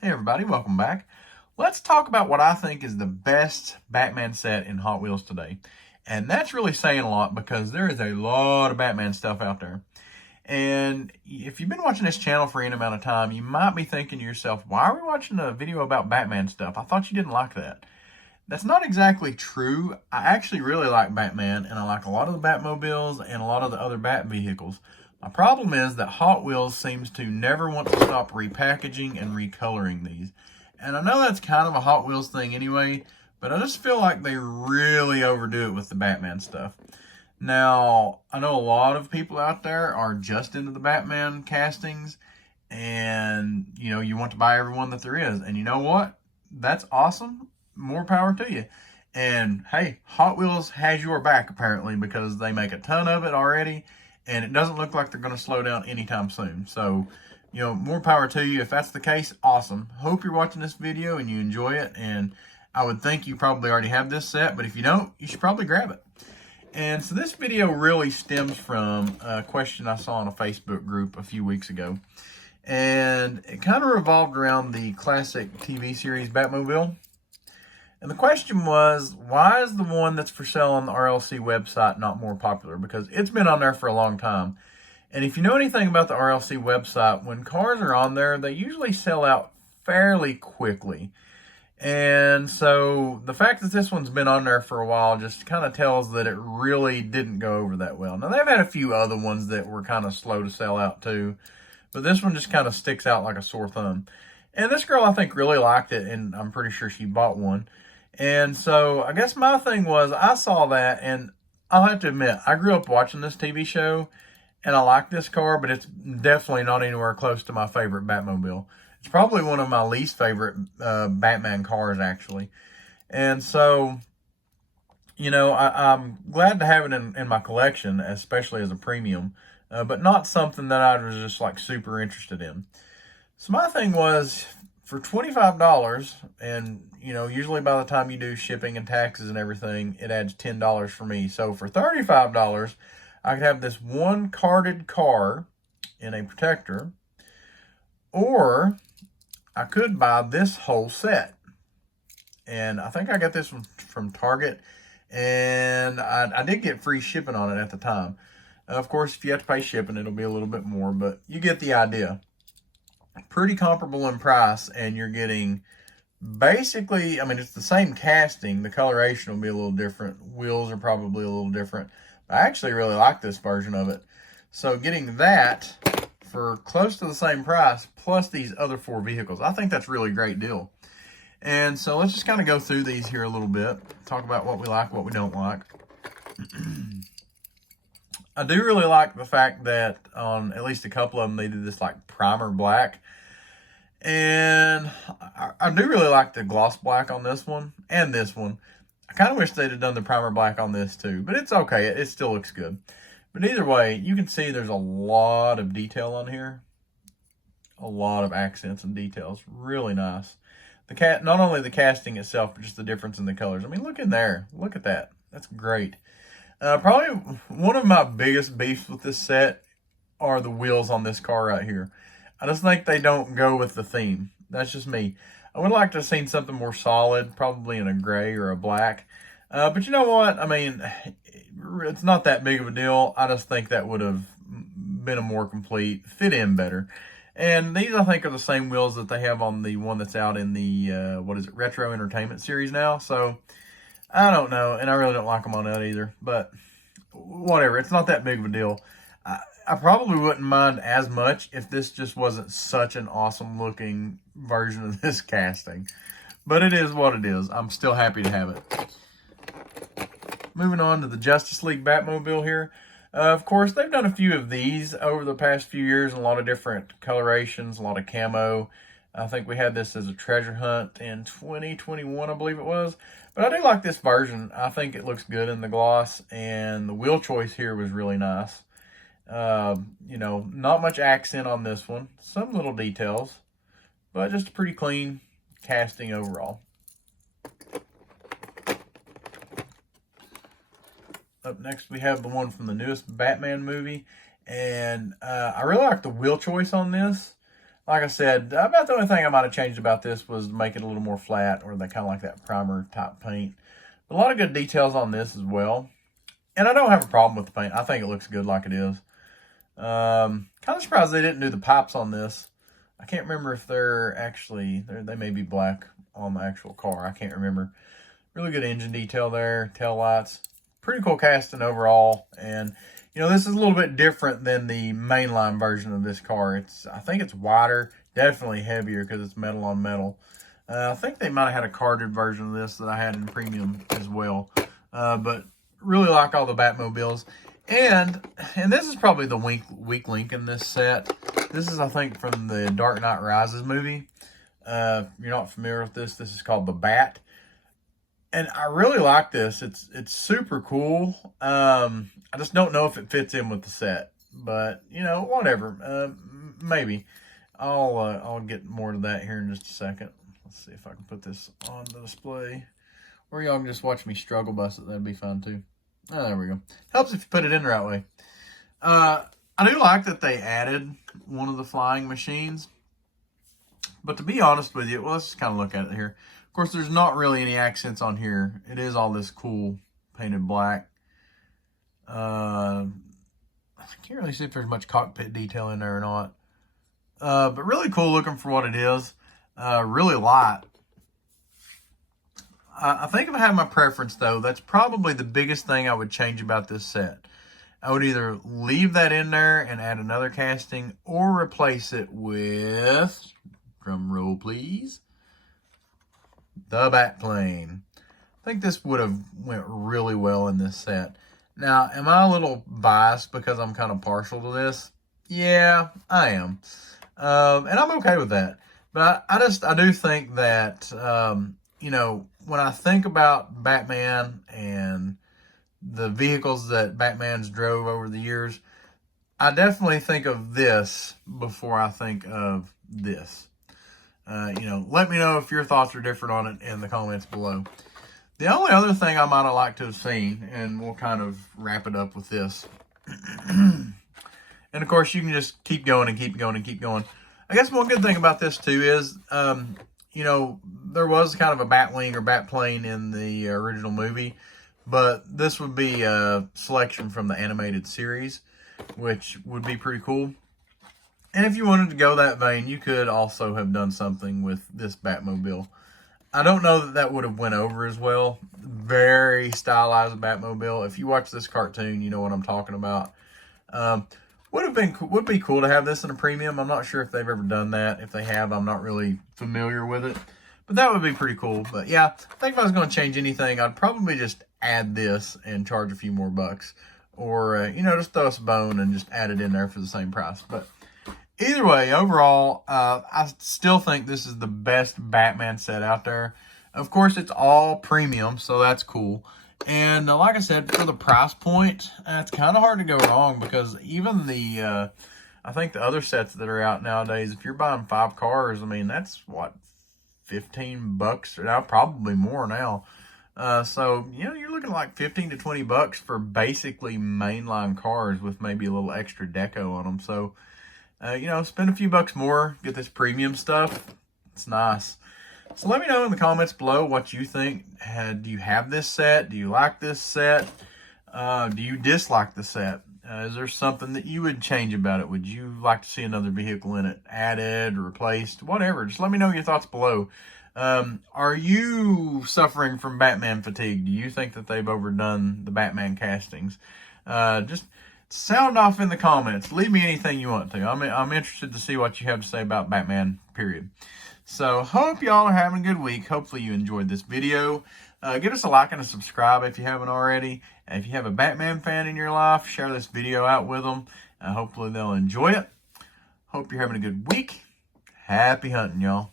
Hey everybody, welcome back. Let's talk about what I think is the best Batman set in Hot Wheels today. And that's really saying a lot because there is a lot of Batman stuff out there. And if you've been watching this channel for any amount of time, you might be thinking to yourself, why are we watching a video about Batman stuff? I thought you didn't like that. That's not exactly true. I actually really like Batman, and I like a lot of the Batmobiles and a lot of the other Bat vehicles. My problem is that Hot Wheels seems to never want to stop repackaging and recoloring these. And I know that's kind of a Hot Wheels thing anyway, but I just feel like they really overdo it with the Batman stuff. Now, I know a lot of people out there are just into the Batman castings, and you want to buy every one that there is. And you know what? That's awesome. More power to you. And hey, Hot Wheels has your back apparently because they make a ton of it already, and it doesn't look like they're going to slow down anytime soon. So, more power to you. If that's the case, awesome. Hope you're watching this video and you enjoy it. And I would think you probably already have this set, but if you don't, you should probably grab it. And so this video really stems from a question I saw in a Facebook group a few weeks ago. And it kind of revolved around the classic TV series Batmobile. And the question was, why is the one that's for sale on the RLC website not more popular? Because it's been on there for a long time. And if you know anything about the RLC website, when cars are on there, they usually sell out fairly quickly. And so the fact that this one's been on there for a while just kind of tells that it really didn't go over that well. Now, they've had a few other ones that were kind of slow to sell out too, but this one just kind of sticks out like a sore thumb. And this girl, I think, really liked it, and I'm pretty sure she bought one. And so I guess my thing was, I saw that, and I'll have to admit, I grew up watching this TV show, and I like this car, but it's definitely not anywhere close to my favorite Batmobile. It's probably one of my least favorite Batman cars, actually. And so, I'm glad to have it in my collection, especially as a premium, but not something that I was just like super interested in. So my thing was, for $25, and usually by the time you do shipping and taxes and everything, it adds $10 for me. So for $35, I could have this one carded car in a protector, or I could buy this whole set. And I think I got this from Target, and I did get free shipping on it at the time. Of course, if you have to pay shipping, it'll be a little bit more, but you get the idea. Pretty comparable in price, and you're getting basically, it's the same casting. The coloration will be a little different. Wheels are probably a little different. I actually really like this version of it. So getting that for close to the same price, plus these other four vehicles, I think that's a really great deal. And so let's just kind of go through these here a little bit, talk about what we like, what we don't like. I do really like the fact that on at least a couple of them, they did this like primer black. And I do really like the gloss black on this one and this one. I kind of wish they'd have done the primer black on this too, but it's okay. It still looks good. But either way, you can see there's a lot of detail on here. A lot of accents and details. Really nice. Not only the casting itself, but just the difference in the colors. Look in there. Look at that. That's great. Probably one of my biggest beefs with this set are the wheels on this car right here. I just think they don't go with the theme. That's just me. I would like to have seen something more solid, probably in a gray or a black. But you know what? It's not that big of a deal. I just think that would have been a more complete, fit in better. And these, I think, are the same wheels that they have on the one that's out in the, Retro Entertainment series now. So, I don't know. And I really don't like them on that either. But, whatever. It's not that big of a deal. I probably wouldn't mind as much if this just wasn't such an awesome looking version of this casting. But it is what it is. I'm still happy to have it. Moving on to the Justice League Batmobile here. Of course, they've done a few of these over the past few years, a lot of different colorations, a lot of camo. I think we had this as a treasure hunt in 2021, I believe it was. But I do like this version. I think it looks good in the gloss, and the wheel choice here was really nice. Not much accent on this one. Some little details, but just a pretty clean casting overall. Up next, we have the one from the newest Batman movie. And I really like the wheel choice on this. like I said, about the only thing I might have changed about this was to make it a little more flat, or that kind of like that primer type paint. But a lot of good details on this as well. And I don't have a problem with the paint. I think it looks good like it is. Kind of surprised they didn't do the pipes on this. I can't remember if they're actually, they may be black on the actual car. I can't remember. Really good engine detail there, tail lights. Pretty cool casting overall. And, you know, this is a little bit different than the mainline version of this car. I think it's wider, definitely heavier because it's metal on metal. I think they might have had a carded version of this that I had in premium as well. But really like all the Batmobiles. And this is probably the weak link in this set. This is, I think, from the Dark Knight Rises movie. If you're not familiar with this, this is called the Bat. And I really like this. It's super cool. I just don't know if it fits in with the set. But, you know, whatever. Maybe. I'll get more to that here in just a second. Let's see if I can put this on the display. Or y'all can just watch me struggle bust it. That'd be fun too. Oh, there we go. Helps if you put it in the right way. I do like that they added one of the flying machines. But to be honest with you, well, let's just kind of look at it here. Of course, there's not really any accents on here. It is all this cool painted black. I can't really see if there's much cockpit detail in there or not. But really cool looking for what it is. Really light. I think if I had my preference, though, that's probably the biggest thing I would change about this set. I would either leave that in there and add another casting, or replace it with, drum roll please, the Batplane. I think this would have went really well in this set. Now, am I a little biased because I'm kind of partial to this? Yeah, I am. And I'm okay with that. But I do think that, you know, when I think about Batman and the vehicles that Batman's drove over the years, I definitely think of this before I think of this. You know, let me know if your thoughts are different on it in the comments below. The only other thing I might have liked to have seen, and we'll kind of wrap it up with this. And of course, you can just keep going and keep going and keep going. I guess one good thing about this too is, you know, there was kind of a Batwing or Batplane in the original movie, but this would be a selection from the animated series, which would be pretty cool. And if you wanted to go that vein, you could also have done something with this Batmobile. I don't know that that would have went over as well. Very stylized Batmobile. If you watch this cartoon, you know what I'm talking about. Would be cool to have this in a premium. I'm not sure if they've ever done that. If they have, I'm not really familiar with it. But that would be pretty cool. But yeah, I think if I was going to change anything, I'd probably just add this and charge a few more bucks. Or, you know, just throw us a bone and just add it in there for the same price. But either way, overall, I still think this is the best Batman set out there. Of course, it's all premium, so that's cool. And like I said, for the price point, it's kind of hard to go wrong because even the, I think the other sets that are out nowadays, if you're buying 5 cars, I mean, that's what, $15 or now, probably more now. So, you know, you're looking like 15 to 20 bucks for basically mainline cars with maybe a little extra deco on them. So, you know, spend a few bucks more, get this premium stuff. It's nice. So let me know in the comments below what you think. Do you have this set? Do you like this set? Do you dislike the set? Is there something that you would change about it? Would you like to see another vehicle in it added, replaced, whatever? Just let me know your thoughts below. Are you suffering from Batman fatigue? Do you think that they've overdone the Batman castings? Just sound off in the comments. Leave me anything you want to. I'm interested to see what you have to say about Batman, period. So, hope y'all are having a good week. Hopefully you enjoyed this video. Give us a like and a subscribe if you haven't already. And if you have a Batman fan in your life, share this video out with them. Hopefully they'll enjoy it. Hope you're having a good week. Happy hunting, y'all.